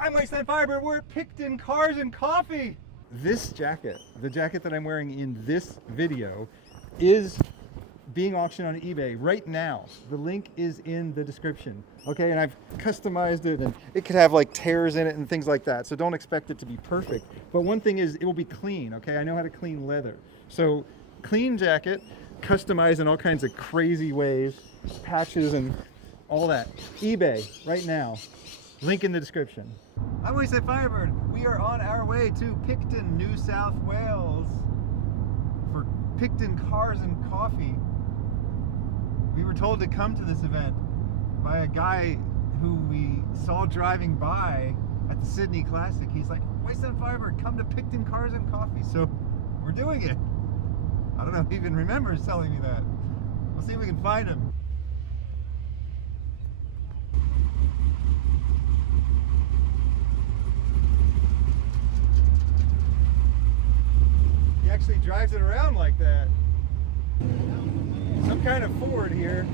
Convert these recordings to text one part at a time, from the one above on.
I'm Wasteland Firebird. We're at Picton Cars and Coffee. This jacket, the jacket that I'm wearing in this video, is being auctioned on eBay right now. The link is in the description. Okay, and I've customized it, and it could have like tears in it and things like that. So don't expect it to be perfect. But one thing is, it will be clean. Okay, I know how to clean leather. So clean jacket, customized in all kinds of crazy ways, patches and all that. eBay right now. Link in the description. I'm Wasteland Firebird. We are on our way to Picton, New South Wales for Picton Cars and Coffee. We were told to come to this event by a guy who we saw driving by at the Sydney Classic. He's like, Wasteland Firebird, come to Picton Cars and Coffee. So we're doing it. I don't know if he even remembers telling me that. We'll see if we can find him. He actually drives it around like that. Some kind of Ford here.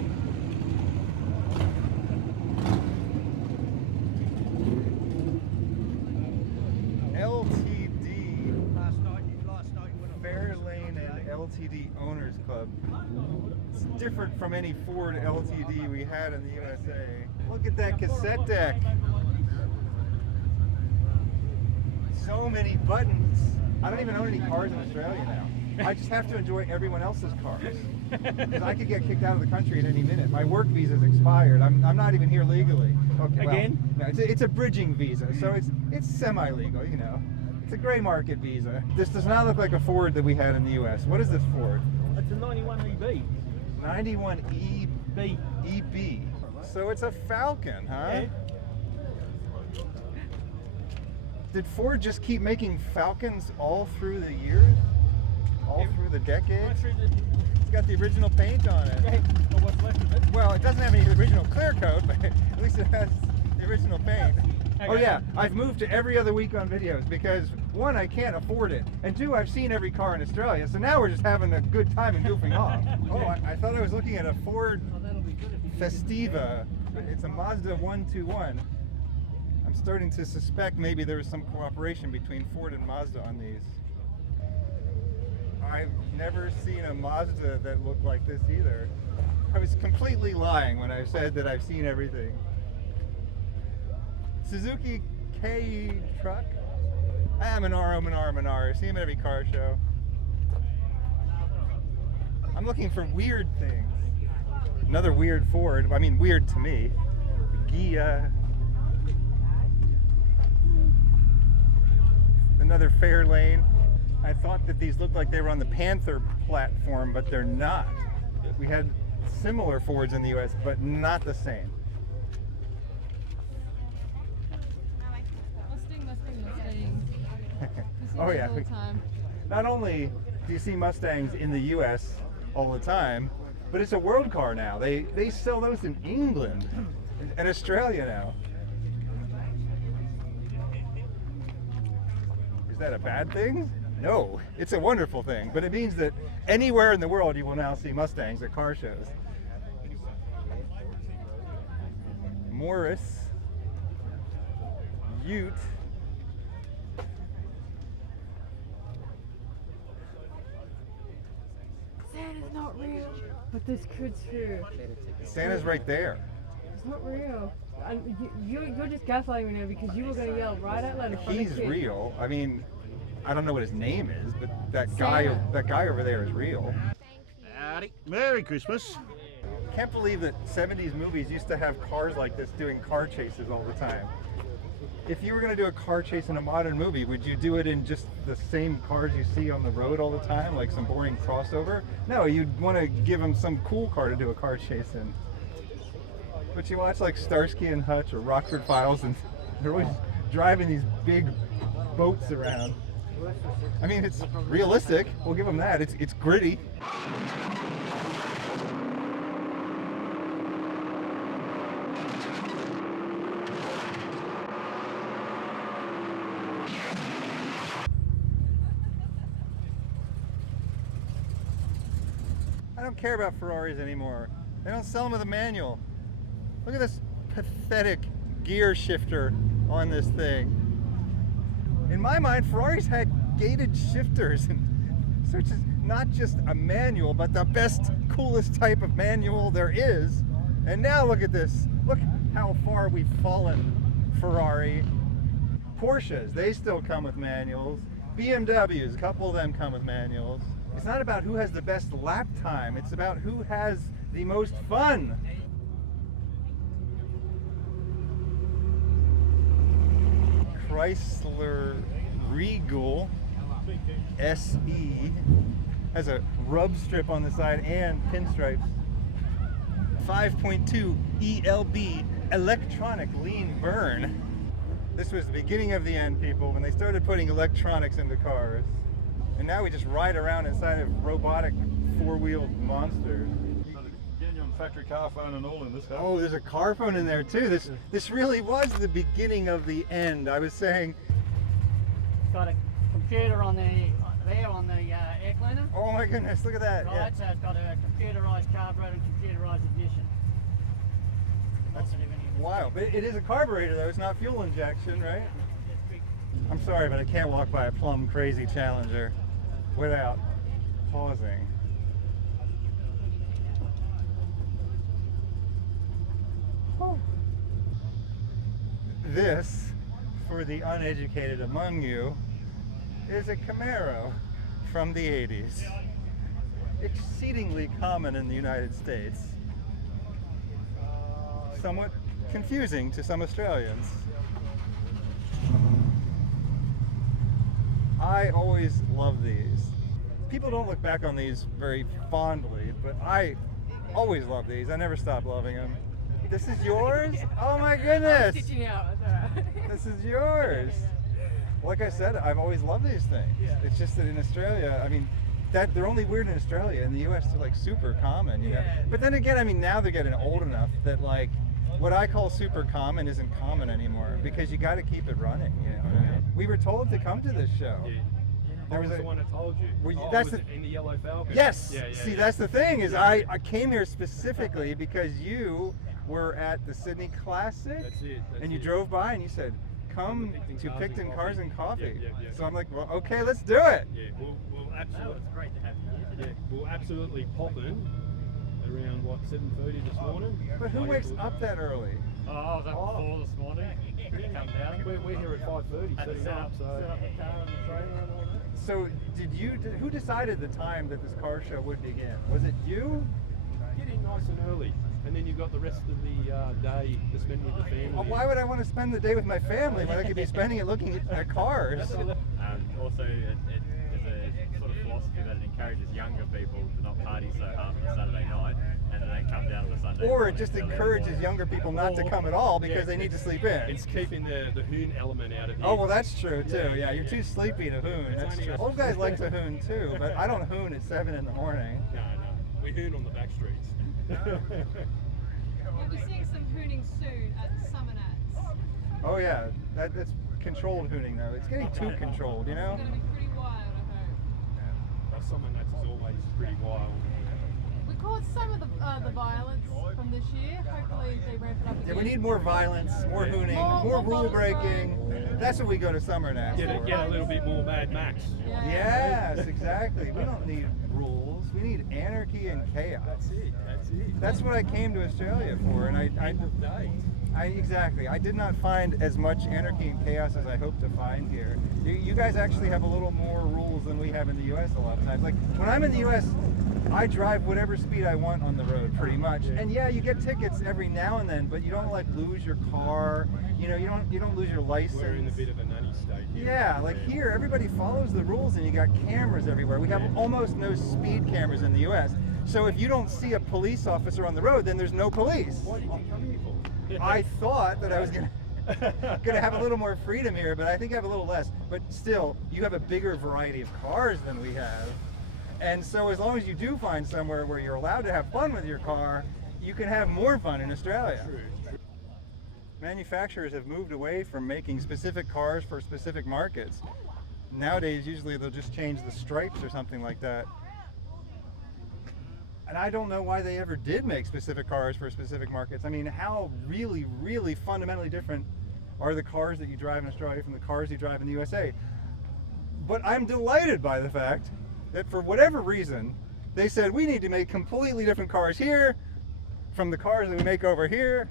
LTD. Last night Fairlane and LTD Owners Club. It's different from any Ford LTD we had in the USA. Look at that cassette deck. So many buttons. I don't even own any cars in Australia now. I just have to enjoy everyone else's cars. Because I could get kicked out of the country at any minute. My work visa's expired. I'm not even here legally. Okay, Again? Well, no, it's a bridging visa, so it's semi-legal, you know. It's a gray market visa. This does not look like a Ford that we had in the US. What is this Ford? It's a 91 EB. 91 EB. So it's a Falcon, huh? Yeah. Did Ford just keep making Falcons all through the years? All through the decades? It's got the original paint on it. Yeah. Well, what's left of it? Well, it doesn't have any original clear coat, but at least it has the original paint. Okay. Oh yeah, I've moved to every other week on videos because one, I can't afford it, and two, I've seen every car in Australia, so now we're just having a good time and goofing off. Oh, I thought I was looking at a Ford Festiva, but it's a Mazda 121. I'm starting to suspect maybe there was some cooperation between Ford and Mazda on these. I've never seen a Mazda that looked like this either. I was completely lying when I said that I've seen everything. Suzuki K truck. Menard. See him at every car show. I'm looking for weird things. Another weird Ford. I mean, weird to me. The Ghia. Another Fairlane. I thought that these looked like they were on the Panther platform, but they're not. We had similar Fords in the US, but not the same. Mustang. Oh yeah. All the time. Not only do you see Mustangs in the US all the time, but it's a world car now. They sell those in England and Australia now. Is that a bad thing? No, it's a wonderful thing, but it means that anywhere in the world you will now see Mustangs at car shows. Morris, Ute. Santa's not real, but this could true. Santa's right there. It's not real. You're just gaslighting me now because you were going to yell right out loud in front He's of kids. real. I mean, I don't know what his name is, but that Santa. guy over there is real. Howdy. Merry Christmas. Can't believe that 70s movies used to have cars like this doing car chases all the time. If you were going to do a car chase in a modern movie, would you do it in just the same cars you see on the road all the time, like some boring crossover? No, you'd want to give them some cool car to do a car chase in. But you watch like Starsky and Hutch or Rockford Files, and they're always driving these big boats around. I mean, it's realistic. We'll give them that. It's gritty. I don't care about Ferraris anymore. They don't sell them with a manual. Look at this pathetic gear shifter on this thing. In my mind, Ferraris had gated shifters, and so it's not just a manual, but the best, coolest type of manual there is. And now look at this. Look how far we've fallen, Ferrari. Porsches, they still come with manuals. BMWs, a couple of them come with manuals. It's not about who has the best lap time, it's about who has the most fun. Chrysler Regal SE has a rub strip on the side and pinstripes. 5.2 ELB electronic lean burn. This was the beginning of the end, people, when they started putting electronics into cars. And now we just ride around inside of robotic four-wheeled monsters. Genuine factory car phone and all in this car. Oh, there's a car phone in there too. This really was the beginning of the end. I was saying, Got a computer on the air cleaner. oh my goodness, look at that. Right, so it's got a computerised carburetor and computerised ignition. That's wild. But it is a carburetor though, it's not fuel injection, right? I'm sorry, but I can't walk by a plumb crazy Challenger without pausing. Oh. This, for the uneducated among you, is a Camaro from the 80s. Exceedingly common in the United States. Somewhat confusing to some Australians. I always love these. People don't look back on these very fondly, but I always love these. I never stop loving them. This is yours? Oh my goodness! Stitching out. That's all right. This is yours. Like I said, I've always loved these things. It's just that in Australia, I mean, that they're only weird in Australia. In the US, they're like super common, you know. But then again, I mean, now they're getting old enough that like what I call super common isn't common anymore because you got to keep it running. You know? We were told to come to this show. I was the one that told you. Were you- I that's was the- in the yellow Falcon. Yes. Yeah, yeah, See, yeah. that's the thing is I came here specifically because you were at the Sydney Classic, That's it. and you drove by and you said, "Come to Picton Cars and Coffee." So I'm like, "Well, okay, let's do it." Yeah, we'll absolutely. It's great to have you here. Yeah, we'll absolutely pop in around what 7:30 this morning. But who wakes up that early? Oh, I was up before this morning. Come down. We're here at 5:30 Had to setting set up. up So the car and the trailer and all that. So who decided the time that this car show would begin? Was it you? get in nice and early, and then you've got the rest of the day to spend with the family. Well, why would I want to spend the day with my family when I could be spending it looking at cars? Also, it is a sort of philosophy that it encourages younger people to not party so hard on a Saturday night and then come down on the Sunday Or morning it just early. encourages younger people not to come at all because they need to sleep in. It's keeping the hoon element out of here. Oh, well, that's true too. Yeah, you're too sleepy to hoon. It's That's only true. a- Old guys like to hoon too, but I don't hoon at 7 in the morning. No, we hoon on the back streets. We'll be seeing some hooning soon at Summer Nats. Oh yeah, that's controlled hooning though. It's getting too controlled, you know? It's going to be pretty wild, I hope. That's something that's always pretty wild. We caught some of the violence from this year. Hopefully they ramp it up again. Yeah, we need more violence, more hooning, more rule breaking. That's what we go to summer now. Get a little bit more Mad Max. Yes, exactly. We don't need rules. We need anarchy and chaos. That's it. That's what I came to Australia for, and exactly. I did not find as much anarchy and chaos as I hoped to find here. You guys actually have a little more rules than we have in the U.S. a lot of times. Like when I'm in the U.S., I drive whatever speed I want on the road, pretty much. And yeah, you get tickets every now and then, but you don't like lose your car. You know, you don't lose your license. We're in a bit of a nutty state here. Yeah, like here, everybody follows the rules, and you got cameras everywhere. We have almost no speed cameras in the U.S. So if you don't see a police officer on the road, then there's no police. What did you come here for? I thought that I was gonna have a little more freedom here, but I think I have a little less. But still, you have a bigger variety of cars than we have. And so as long as you do find somewhere where you're allowed to have fun with your car, you can have more fun in Australia. True. Manufacturers have moved away from making specific cars for specific markets. Nowadays, usually they'll just change the stripes or something like that. And I don't know why they ever did make specific cars for specific markets. I mean, how really, really fundamentally different are the cars that you drive in Australia from the cars you drive in the USA. But I'm delighted by the fact that for whatever reason, they said we need to make completely different cars here from the cars that we make over here.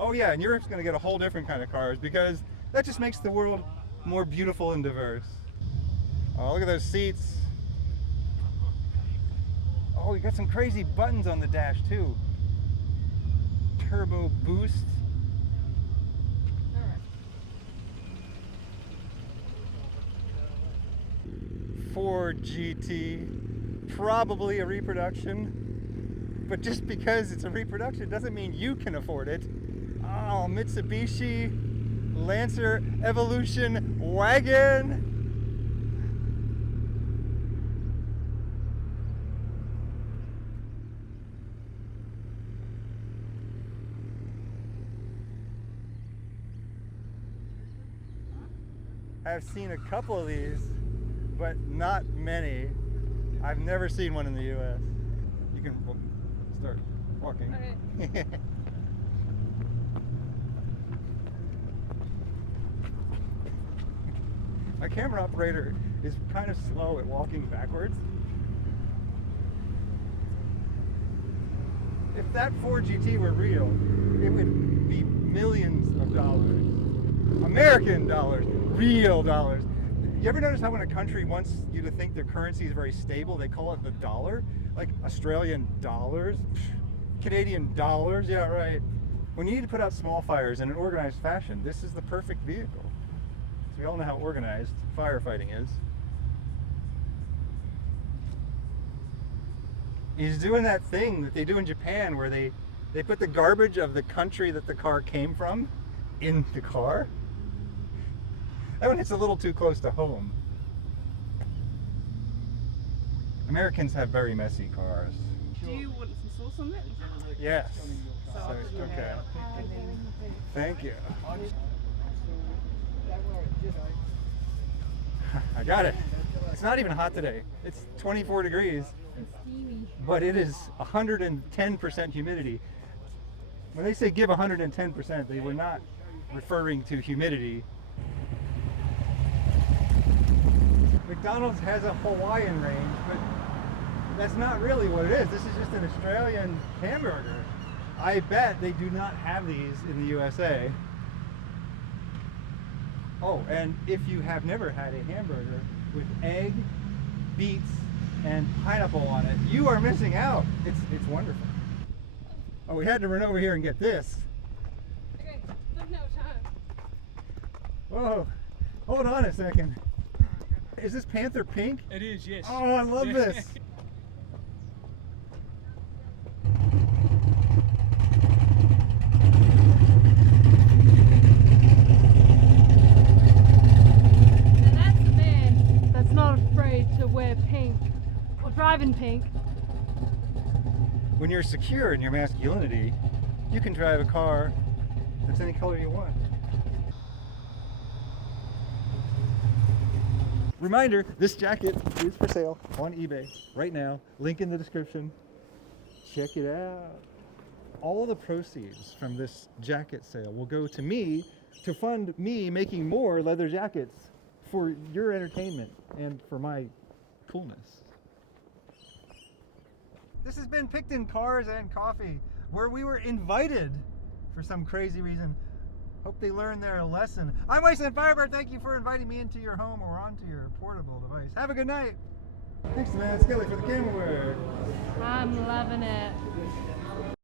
Oh yeah, and Europe's going to get a whole different kind of cars because that just makes the world more beautiful and diverse. Oh, look at those seats. Oh, you got some crazy buttons on the dash too. Turbo boost. Ford GT, probably a reproduction, but just because it's a reproduction doesn't mean you can afford it. Oh, Mitsubishi Lancer Evolution wagon. I've seen a couple of these, but not many. I've never seen one in the US. You can start walking. Okay. My camera operator is kind of slow at walking backwards. If that Ford GT were real, it would be millions of dollars. American dollars, real dollars. You ever notice how when a country wants you to think their currency is very stable, they call it the dollar? Like Australian dollars, Canadian dollars, yeah right. When you need to put out small fires in an organized fashion, this is the perfect vehicle. So we all know how organized firefighting is. He's doing that thing that they do in Japan where they put the garbage of the country that the car came from in the car. That one hits a little too close to home. Americans have very messy cars. Do you want some sauce on that? Yes. So, okay. Thank you. I got it. It's not even hot today. It's 24 degrees. But it is 110% humidity. When they say give 110%, they were not referring to humidity. McDonald's has a Hawaiian range, but that's not really what it is. This is just an Australian hamburger. I bet they do not have these in the USA. Oh, and if you have never had a hamburger with egg, beets, and pineapple on it, you are missing out. It's wonderful. Oh, we had to run over here and get this. Okay, don't know time. Whoa, hold on a second. Is this Panther pink? It is, yes. Oh, I love this. And that's the man that's not afraid to wear pink or drive in pink. When you're secure in your masculinity, you can drive a car that's any color you want. Reminder, this jacket is for sale on eBay right now. Link in the description. Check it out. All the proceeds from this jacket sale will go to me to fund me making more leather jackets for your entertainment and for my coolness. This has been Picton Cars and Coffee, where we were invited for some crazy reason. Hope they learned their lesson. I'm Wasteland Firebird. Thank you for inviting me into your home or onto your portable device. Have a good night. Thanks, man. Skelly for the camera work. I'm loving it.